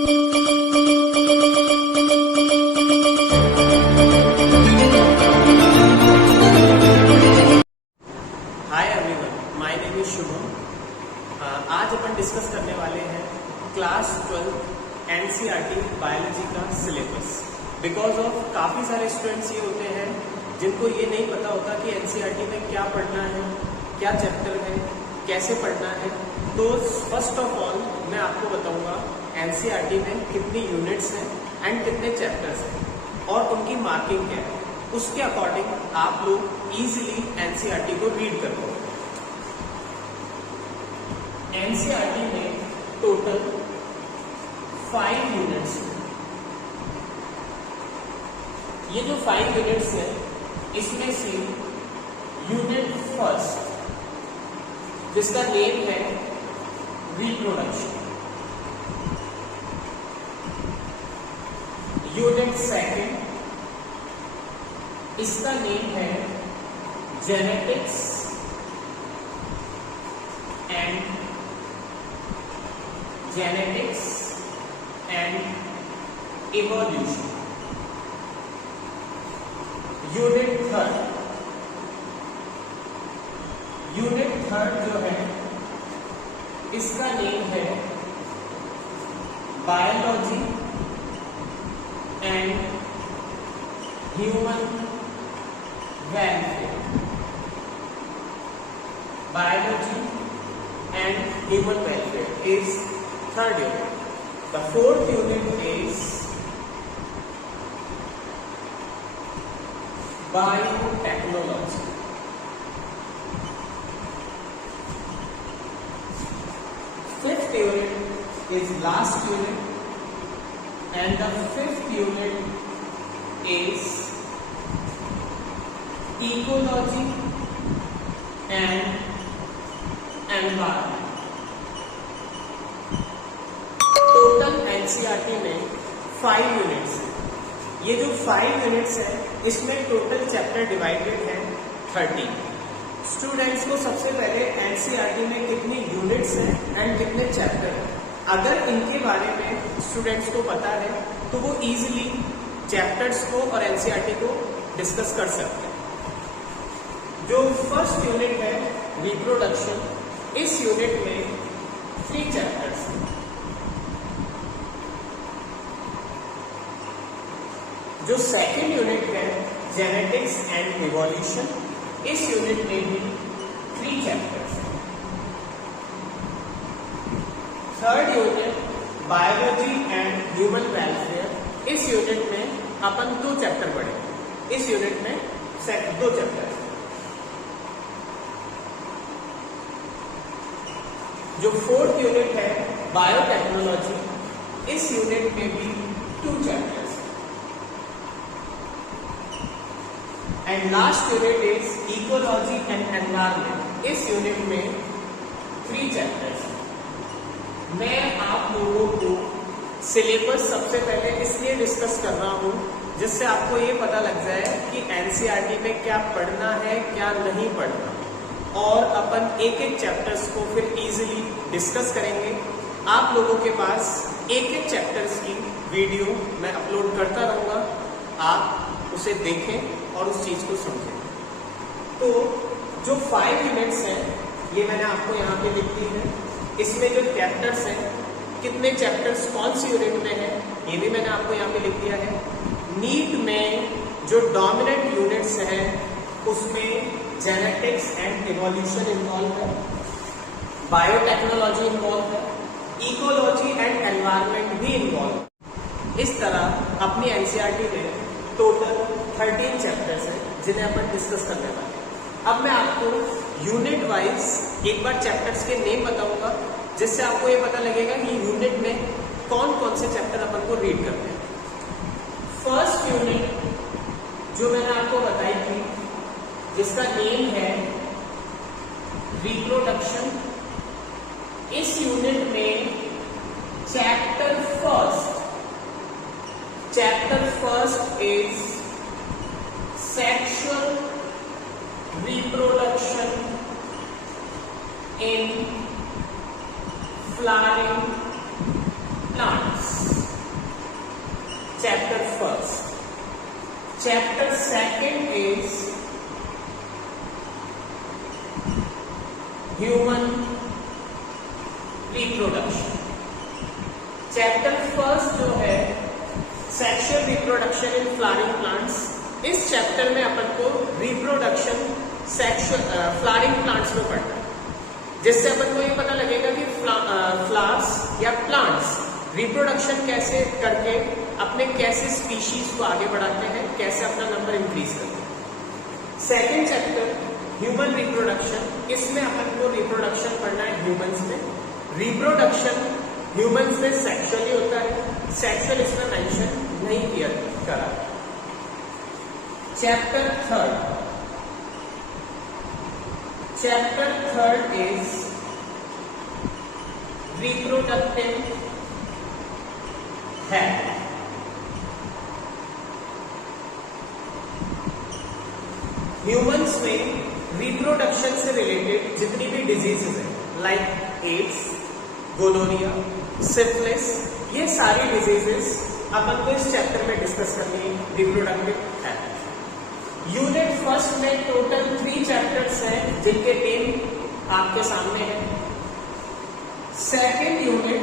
आज अपन डिस्कस करने वाले हैं क्लास 12 एनसीईआरटी बायोलॉजी का सिलेबस। बिकॉज ऑफ काफ़ी सारे स्टूडेंट्स ये होते हैं जिनको ये नहीं पता होता कि एनसीईआरटी में क्या पढ़ना है, क्या चैप्टर है, कैसे पढ़ना है। तो फर्स्ट ऑफ ऑल मैं आपको बताऊंगा एनसीईआरटी में कितनी यूनिट्स हैं एंड कितने चैप्टर्स हैं और उनकी मार्किंग क्या है। उसके अकॉर्डिंग आप लोग इजीली एनसीईआरटी को रीड कर पाओगे। एनसीईआरटी में टोटल 5 यूनिट्स हैं। ये जो 5 यूनिट्स है इसमें से यूनिट फर्स्ट जिसका नेम है रिप्रोडक्शन, यूनिट सेकंड इसका नेम है genetics and evolution. Unit third जो है इसका नेम है biology and human welfare. Biology and human welfare is third unit. The fourth unit is biotechnology. Fifth unit is last unit and the fifth unit is ecology and environment. Total NCERT में 5 units हैं। ये जो 5 units हैं इसमें total chapter divided है 30। Students को सबसे पहले एनसीईआरटी में कितनी यूनिट्स हैं एंड कितने चैप्टर हैं, अगर इनके बारे में स्टूडेंट्स को पता है तो वो इजीली चैप्टर्स को और एनसीईआरटी को डिस्कस कर सकते हैं। जो फर्स्ट यूनिट है रिप्रोडक्शन, इस यूनिट में 3 चैप्टर्स हैं। जो सेकंड यूनिट है जेनेटिक्स एंड इवोल्यूशन, इस यूनिट में भी 3 चैप्टर्स हैं। Third unit biology and human welfare, इस यूनिट में अपन 2 चैप्टर पढ़ेंगे। इस यूनिट में 2 चैप्टर हैं। जो फोर्थ यूनिट है बायोटेक्नोलॉजी, इस यूनिट में भी 2 chapters and last unit is ecology and environment, इस यूनिट में 3 चैप्टर्स। मैं आप लोगों को सिलेबस सबसे पहले इसलिए डिस्कस कर रहा हूं जिससे आपको ये पता लग जाए कि एनसीईआरटी में क्या पढ़ना है क्या नहीं पढ़ना, और अपन एक एक चैप्टर्स को फिर इजीली डिस्कस करेंगे। आप लोगों के पास एक एक चैप्टर्स की वीडियो मैं अपलोड करता रहूँगा, आप उसे देखें और उस चीज़ को समझें। तो जो 5 यूनिट्स हैं ये मैंने आपको यहाँ पे लिख दी है। इसमें जो चैप्टर्स हैं, कितने चैप्टर्स कौन सी यूनिट में है, ये भी मैंने आपको यहाँ पे लिख दिया है। नीट में जो डोमिनेंट यूनिट्स हैं उसमें जेनेटिक्स एंड इवोल्यूशन इन्वॉल्व है, बायोटेक्नोलॉजी इन्वॉल्व है, इकोलॉजी एंड एनवायरमेंट भी इन्वॉल्व है। इस तरह अपनी एनसीईआरटी में टोटल 13 चैप्टर्स हैं जिन्हें अपन डिस्कस करने वाले हैं। अब मैं आपको यूनिट वाइज एक बार चैप्टर्स के नेम बताऊंगा जिससे आपको ये पता लगेगा कि यूनिट में कौन कौन से चैप्टर अपन को रीड करते हैं। फर्स्ट यूनिट जो मैंने आपको बताई थी जिसका नेम है रिप्रोडक्शन, इस यूनिट में chapter first is sexual reproduction in flowering plants. chapter first. Chapter second is human reproduction. Chapter first जो है sexual reproduction in flowering plants, इस चैप्टर में अपन को रिप्रोडक्शन सेक्सुअल फ्लावरिंग प्लांट्स में पढ़ना है, जिससे अपन को ये पता लगेगा कि फ्लावर्स या प्लांट्स रिप्रोडक्शन कैसे करके अपने कैसे स्पीशीज को आगे बढ़ाते हैं, कैसे अपना नंबर इंक्रीज करते हैं। सेकेंड चैप्टर ह्यूमन रिप्रोडक्शन, इसमें अपन को रिप्रोडक्शन पढ़ना है ह्यूमंस में। रिप्रोडक्शन ह्यूमंस में सेक्सुअली होता है, सेक्सुअल इसमें मेंशन नहीं किया करा। Chapter third is reproductive health. Humans में रिप्रोडक्शन से रिलेटेड जितनी भी डिजीजेस हैं लाइक एड्स, गोनोरिया, सिफिलिस, ये सारी डिजीजेस अपन को इस चैप्टर में डिस्कस करनी है रिप्रोडक्टिव हेल्थ। यूनिट फर्स्ट में टोटल 3 चैप्टर्स हैं जिनके नेम आपके सामने है। Second unit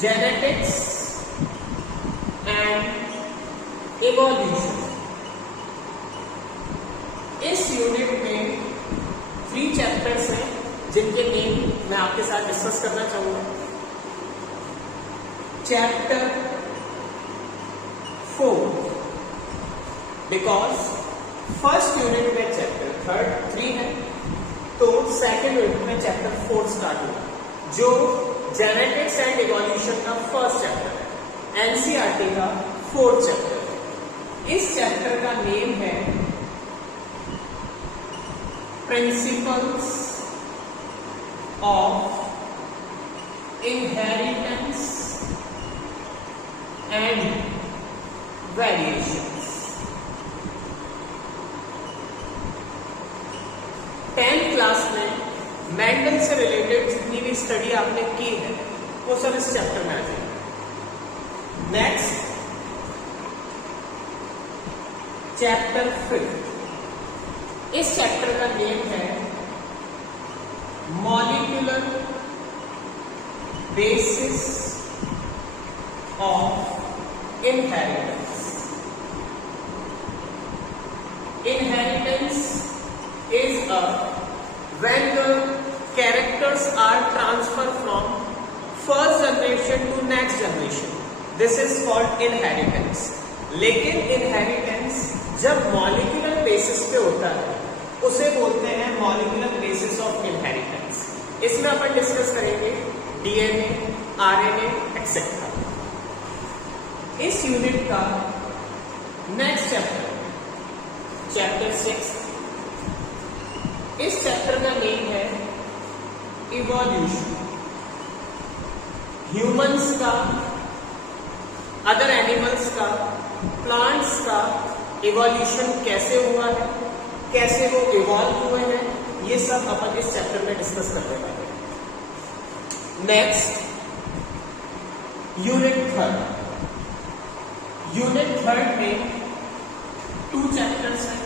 genetics and evolution, इस यूनिट में 3 चैप्टर्स हैं जिनके नेम मैं आपके साथ डिस्कस करना चाहूंगा। चैप्टर 4, बिकॉज फर्स्ट यूनिट में चैप्टर थर्ड 3 है, तो सेकेंड यूनिट में चैप्टर 4 स्टार्ट होगा, जो जेनेटिक्स एंड इवोल्यूशन का फर्स्ट चैप्टर है, एनसीईआरटी का 4th चैप्टर है। इस चैप्टर का नेम है principles of inheritance and variations। 10th class में मेंडल से रिलेटेड जितनी भी स्टडी आपने की है वो सब इस चैप्टर में आ जाएगी। नेक्स्ट चैप्टर 5, इस चैप्टर का नेम है molecular basis of inheritance. Inheritance is when the characters are transferred from first generation to next generation. This is called inheritance. लेकिन inheritance जब मॉलिक्यूलर बेसिस पे होता है उसे बोलते हैं मॉलिक्यूलर बेसिस ऑफ इनहेरिटेंस। इसमें अपन डिस्कस करेंगे डीएनए, आरएनए एक्सेट्रा। इस यूनिट का नेक्स्ट चैप्टर, चैप्टर 6, इस चैप्टर का नेम है इवोल्यूशन। ह्यूमंस का, अदर एनिमल्स का, प्लांट्स का इवोल्यूशन कैसे हुआ है, कैसे वो इवॉल्व हुए हैं, ये सब अपन इस चैप्टर में डिस्कस करने वाले हैं। नेक्स्ट यूनिट थर्ड में 2 चैप्टर्स हैं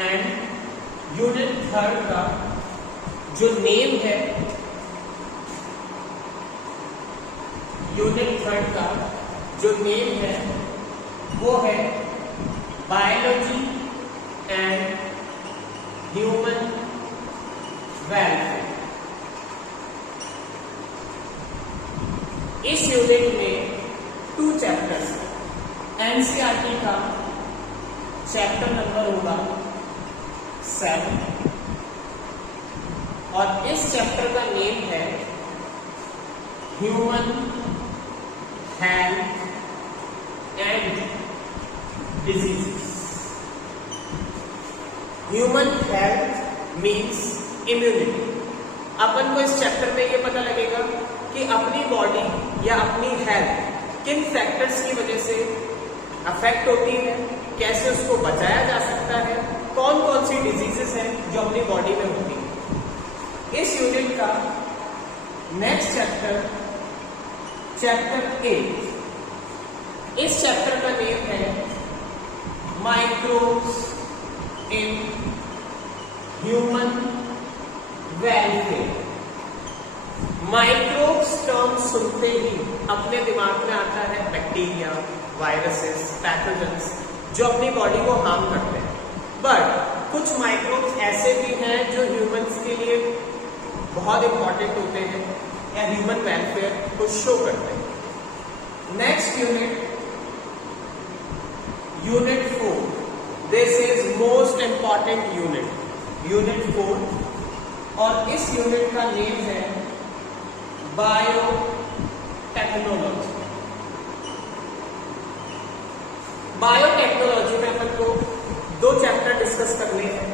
एंड यूनिट थर्ड का जो नेम है, यूनिट थर्ड का जो नेम है वो है बायोलॉजी एंड ह्यूमन वेलफेयर। इस यूनिट में 2 चैप्टर्स हैं। एनसीईआरटी का चैप्टर नंबर होगा 7 और इस चैप्टर का नेम है human health and diseases. Human health means immunity. अपन को इस चैप्टर में ये पता लगेगा कि अपनी बॉडी या अपनी हेल्थ किन फैक्टर्स की वजह से अफेक्ट होती है, कैसे उसको बचाया जा सकता है, कौन कौन सी डिजीजेस हैं जो अपनी बॉडी में होती है। इस यूनिट का नेक्स्ट चैप्टर चैप्टर 8। इस चैप्टर का नेम है microbes in human welfare. Microbes term सुनते ही अपने दिमाग में आता है बैक्टीरिया, वायरसेस, पैथोजेंस जो अपनी बॉडी को हार्म करते हैं। बट कुछ माइक्रोब्स ऐसे भी हैं जो ह्यूमंस के लिए बहुत इंपॉर्टेंट होते हैं या ह्यूमन वेलफेयर को शो करते हैं। Next unit 4। This is most important unit 4, और इस यूनिट का नेम है बायोटेक्नोलॉजी। बायोटेक्नोलॉजी में अपन को 2 चैप्टर डिस्कस करने हैं।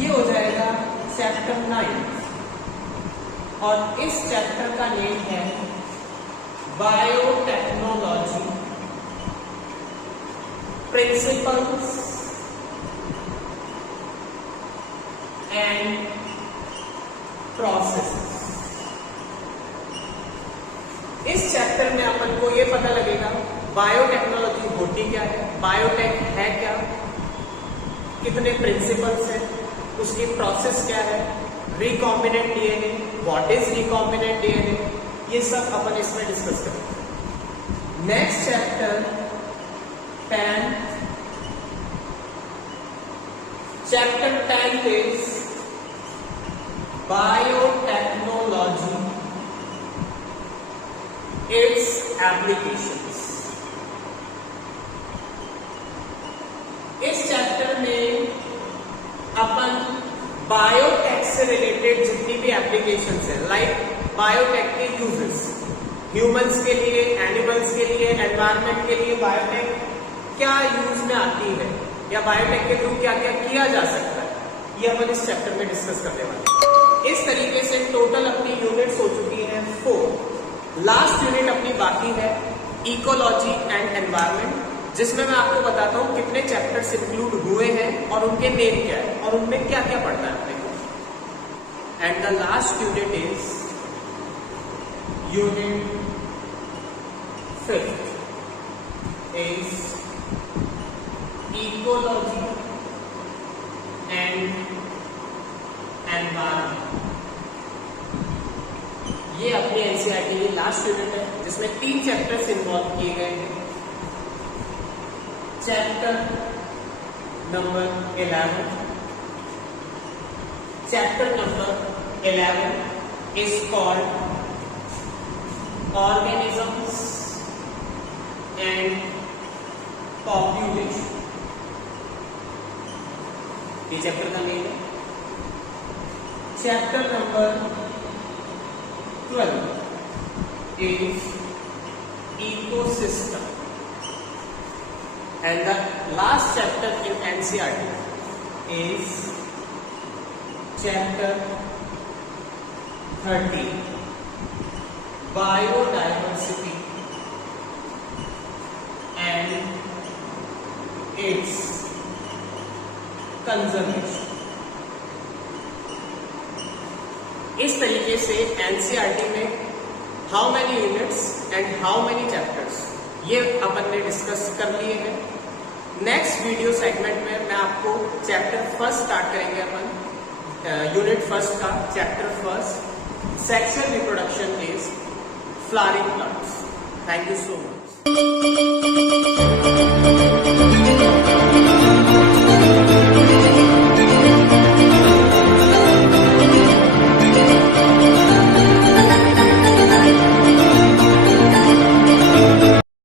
ये हो जाएगा चैप्टर 9, और इस चैप्टर का नेम है बायोटेक्नोलॉजी प्रिंसिपल्स एंड प्रोसेसेस। इस चैप्टर में अपन को ये पता लगेगा बायोटेक्नोलॉजी होती क्या है, बायोटेक है क्या, कितने प्रिंसिपल्स हैं, उसकी प्रोसेस क्या है, recombinant DNA, what is recombinant DNA, ये सब अपन इसमें डिस्कस करेंगे। Next chapter 10। Chapter 10 is biotechnology, it's applications. इस चैप्टर में अपन बायोटेक से रिलेटेड जितनी भी एप्लीकेशंस है, लाइक बायोटेक के यूजेस, ह्यूमंस के लिए, एनिमल्स के लिए, एनवायरनमेंट के लिए बायोटेक क्या यूज में आती है, या बायोटेक के थ्रू क्या क्या किया जा सकता है, ये अपन इस चैप्टर में डिस्कस करने वाले हैं। इस तरीके से टोटल अपनी यूनिट्स हो चुकी हैं 4। लास्ट यूनिट अपनी बाकी है इकोलॉजी एंड एनवायरनमेंट, जिसमें मैं आपको बताता हूं कितने चैप्टर्स इंक्लूड हुए हैं और उनके नेम क्या है और उनमें क्या क्या पढ़ना है अपने को। And the last unit is unit 5 is ecology and environment. ये अपनी एनसीईआरटी की लास्ट यूनिट है, जिसमें 3 चैप्टर्स इन्वॉल्व किए गए हैं। Chapter number 11। Chapter number 11 is called organisms and population. ये चैप्टर का नेम है। Chapter number 12 is ecosystem, and the last chapter in NCERT is chapter 13 biodiversity and its conservation। इस तरीके से एनसीईआरटी में how many units and how many chapters ये अपन ने discuss कर लिए हैं। नेक्स्ट वीडियो सेगमेंट में मैं आपको चैप्टर 1 स्टार्ट करेंगे अपन, यूनिट 1 का chapter 1 sexual reproduction is flowering plants. Thank you so much.